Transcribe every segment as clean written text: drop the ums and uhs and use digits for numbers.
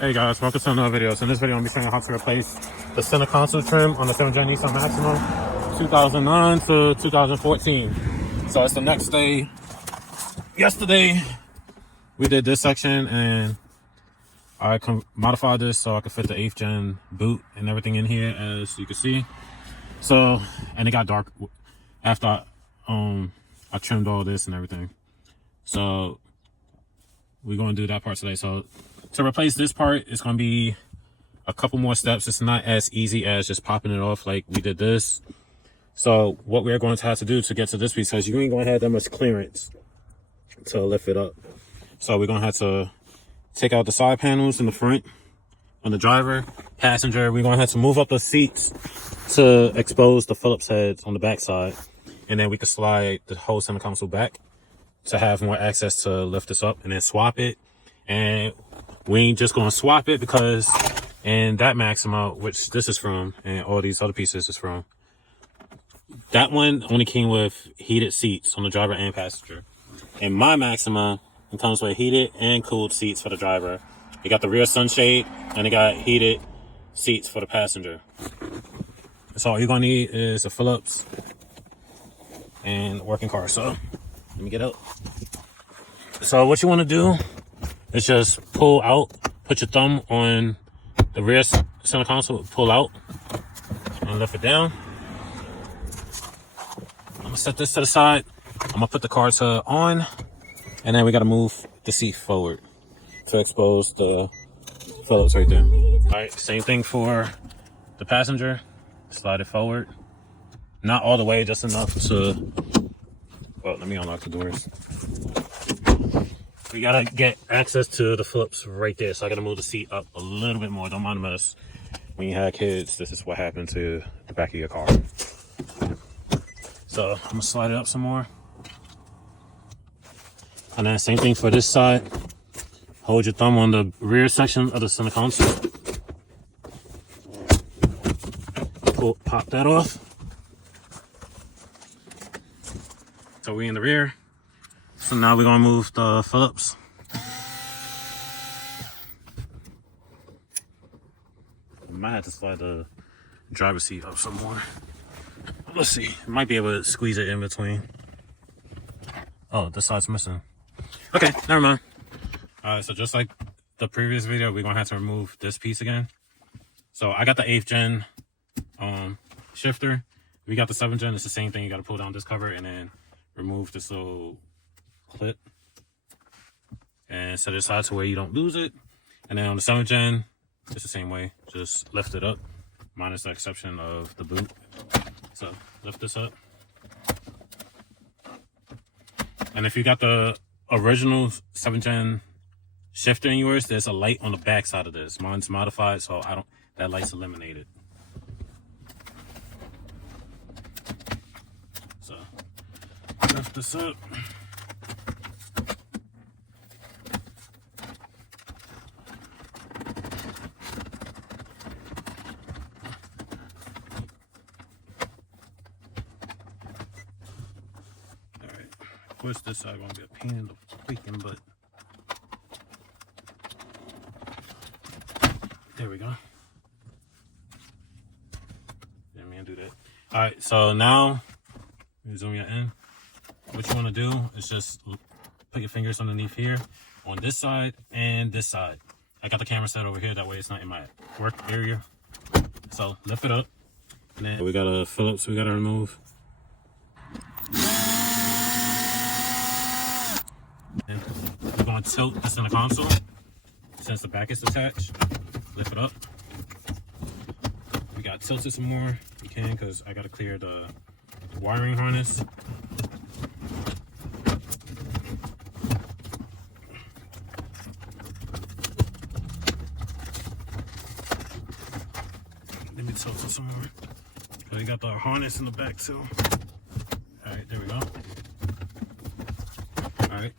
Hey guys, welcome to another video. So in this video, I'm going to be showing you how to replace the center console trim on the 7th gen Nissan Maxima 2009 to 2014. So it's the next day. Yesterday, we did this section and I modified this so I could fit the 8th gen boot and everything in here, as you can see. So, and it got dark after I trimmed all this and everything. So we're going to do that part today. So to replace this part, it's going to be a couple more steps. It's not as easy as just popping it off like we did this. So what we're going to have to do to get to this piece, because you ain't going to have that much clearance to lift it up. So we're going to have to take out the side panels in the front on the driver, passenger. We're going to have to move up the seats to expose the Phillips heads on the back side. And then we can slide the whole center console back to have more access to lift this up, and then swap it. And we ain't just going to swap it, because in that Maxima, which this is from, and all these other pieces is from, that one only came with heated seats on the driver and passenger. In my Maxima, it comes with heated and cooled seats for the driver. You got the rear sunshade, and it got heated seats for the passenger. So all you're going to need is a Phillips and a working car. So let me get out. So what you want to do is just pull out, put your thumb on the rear center console, pull out and lift it down. I'm gonna set this to the side. I'm gonna put the car to on, and then we gotta move the seat forward to expose the Phillips right there. All right, same thing for the passenger. Slide it forward. Not all the way, just enough to, well, let me unlock the doors. We gotta get access to the Phillips right there, so I gotta move the seat up a little bit more. Don't mind the mess. When you have kids, this is what happened to the back of your car. So I'm gonna slide it up some more. And then same thing for this side. Hold your thumb on the rear section of the center console. Pop that off. So we're in the rear. So now we're gonna move the Phillips. I might have to slide the driver's seat up some more. Let's see. Might be able to squeeze it in between. Oh, this side's missing. Okay, never mind. Alright, so just like the previous video, we're gonna have to remove this piece again. So I got the 8th gen shifter. We got the 7th gen. It's the same thing. You gotta pull down this cover and then remove this little clip and set it aside to where you don't lose it. And then on the 7th gen, it's the same way. Just lift it up, minus the exception of the boot. So lift this up. And if you got the original 7th gen shifter in yours, there's a light on the back side of this. Mine's modified, so that light's eliminated. So lift this up. Of course, this side won't be a pain in the freaking butt. There we go. Didn't mean to do that. All right, so now zoom you in. What you want to do is just put your fingers underneath here on this side and this side. I got the camera set over here, that way it's not in my work area. So lift it up. And then we got a Phillips we got to remove. And we're going to tilt this in the console since the back is detached. Lift it up. We got to tilt it some more. You can, because I got to clear the wiring harness. Let me tilt it some more. Because you got the harness in the back too. Alright, there we go. Alright.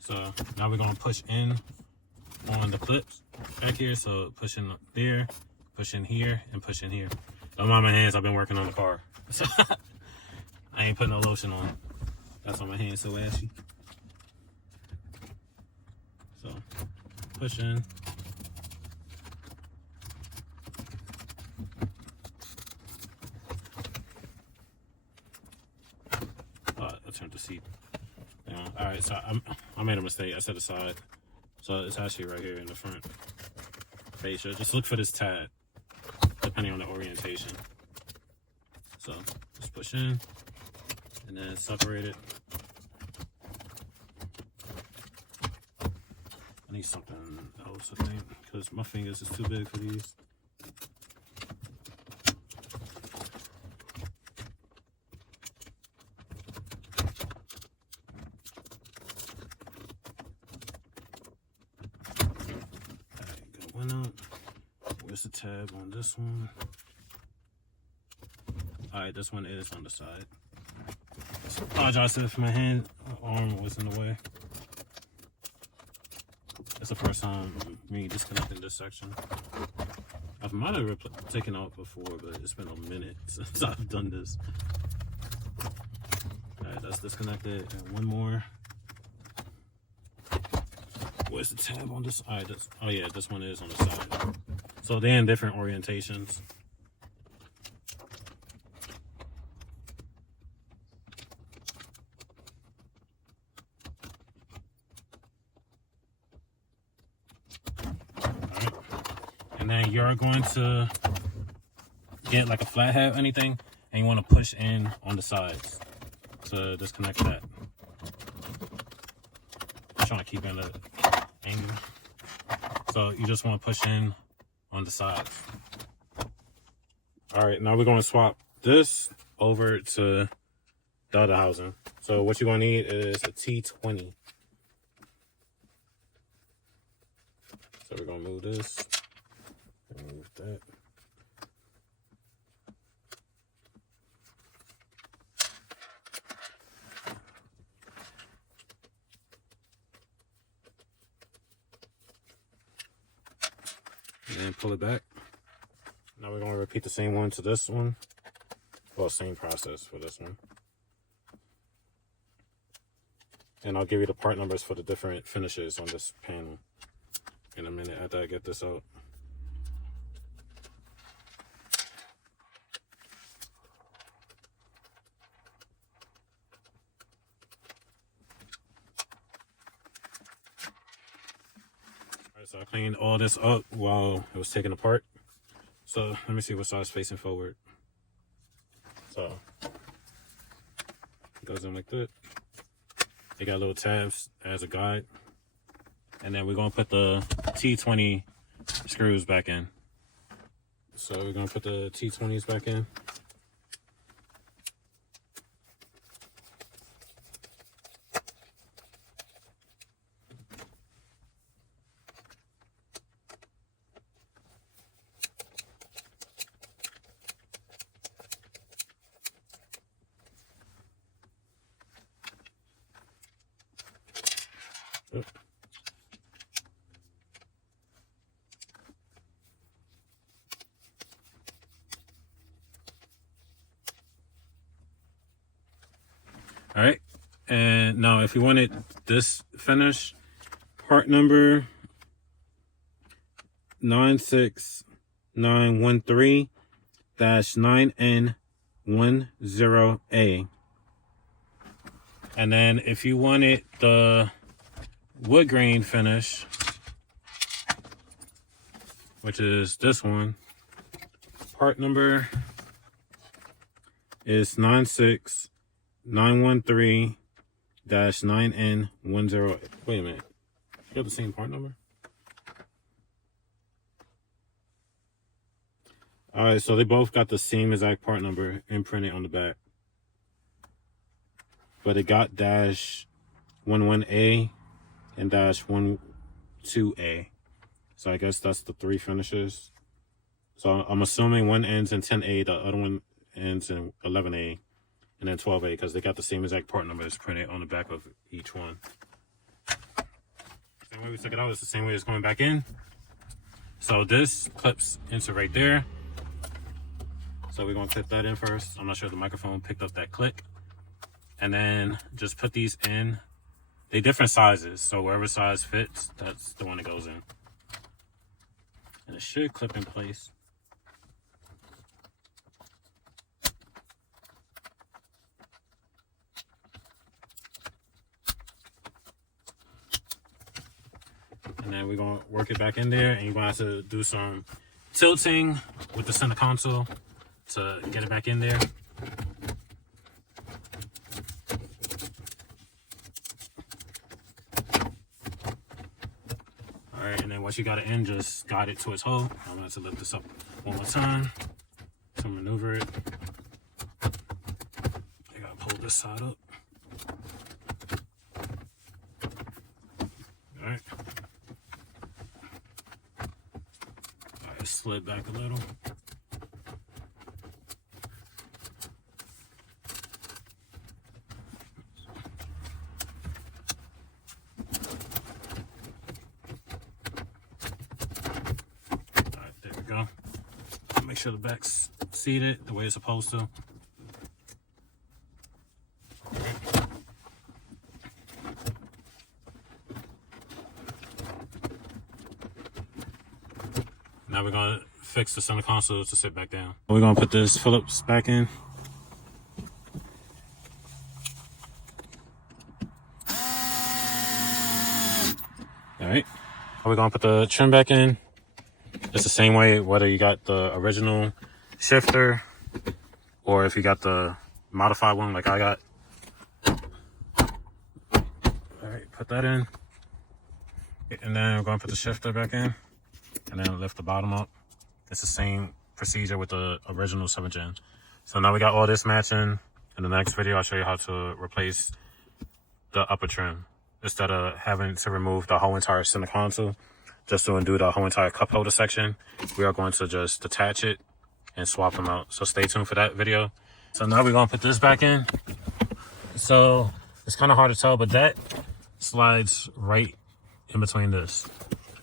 So now we're going to push in on the clips back here. So push in there, push in here, and push in here. Don't mind my hands, I've been working on the car. So I ain't putting no lotion on. That's why my hand's so ashy. So push in, Alright, so I made a mistake. I set the side. So it's actually right here in the front fascia. Just look for this tab, depending on the orientation. So just push in and then separate it. I need something else, I think, because my fingers is too big for these. Where's the tab on this one? Alright, this one is on the side. So I apologize if my arm was in the way. It's the first time me disconnecting this section. I might have taken out before, but it's been a minute since I've done this. Alright, that's disconnected. And one more. Where's the tab on this? Alright, oh yeah, this one is on the side. So they're in different orientations. Alright. And then you're going to get like a flathead or anything, and you want to push in on the sides to disconnect that. I'm trying to keep it at an angle. So you just want to push in on the sides. All right, now we're going to swap this over to the other housing. So what you're going to need is a T20. So we're going to move this, move that. And then pull it back. Now we're going to repeat the same one to this one. Well, same process for this one. And I'll give you the part numbers for the different finishes on this panel in a minute after I get this out. Alright, so I cleaned all this up while it was taken apart. So let me see what side's facing forward. So it goes in like that. They got little tabs as a guide. And then we're gonna put the T20 screws back in. So we're gonna put the T20s back in. All right, and now if you wanted this finish, part number 96913-9N10A. And then if you wanted the wood grain finish, which is this one, part number is 96913-9N10. Wait a minute, you have the same part number? All right, so they both got the same exact part number imprinted on the back, but it got -11A and -12A. So I guess that's the three finishes. So I'm assuming one ends in 10A, the other one ends in 11A, and then 12A, because they got the same exact part numbers printed on the back of each one. Same way we took it out is the same way it's going back in. So this clips into right there. So we're gonna clip that in first. I'm not sure if the microphone picked up that click. And then just put these in. They're different sizes, so wherever size fits, that's the one that goes in. And it should clip in place. And then we're gonna work it back in there, and you're gonna have to do some tilting with the center console to get it back in there. All right, and then once you got it in, just guide it to its hole. I'm gonna have to lift this up one more time to maneuver it. I gotta pull this side up. All right. All right, slid back a little. Go. Make sure the back's seated the way it's supposed to. Now we're gonna fix the center console to sit back down. We're gonna put this Phillips back in. All right. We're gonna put the trim back in. It's the same way whether you got the original shifter or if you got the modified one like I got. All right, put that in. And then we're going to put the shifter back in and then lift the bottom up. It's the same procedure with the original 7th gen. So now we got all this matching. In the next video, I'll show you how to replace the upper trim. Instead of having to remove the whole entire center console, just to undo the whole entire cup holder section, we are going to just detach it and swap them out. So stay tuned for that video. So now we're gonna put this back in. So it's kind of hard to tell, but that slides right in between this.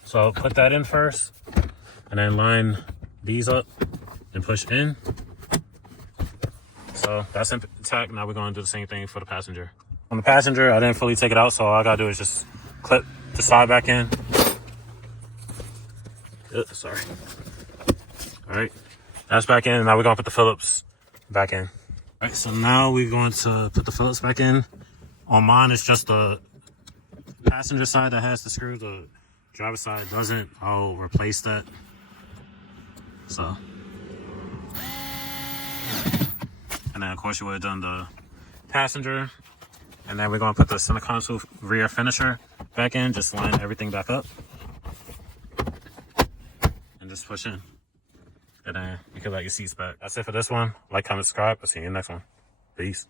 So put that in first and then line these up and push in. So that's intact. Now we're gonna do the same thing for the passenger. On the passenger, I didn't fully take it out, so all I gotta do is just clip the side back in. Sorry. All right, that's back in. Now we're gonna put the Phillips back in. All right, so now we're going to put the Phillips back in. On mine, it's just the passenger side that has the screw. The driver side doesn't. I'll replace that. So, and then of course you would have done the passenger, and then we're gonna put the center console rear finisher back in. Just line everything back up. Just push in, and then you can let your seats back. That's it for this one. Like, comment, subscribe. I'll see you in the next one. Peace.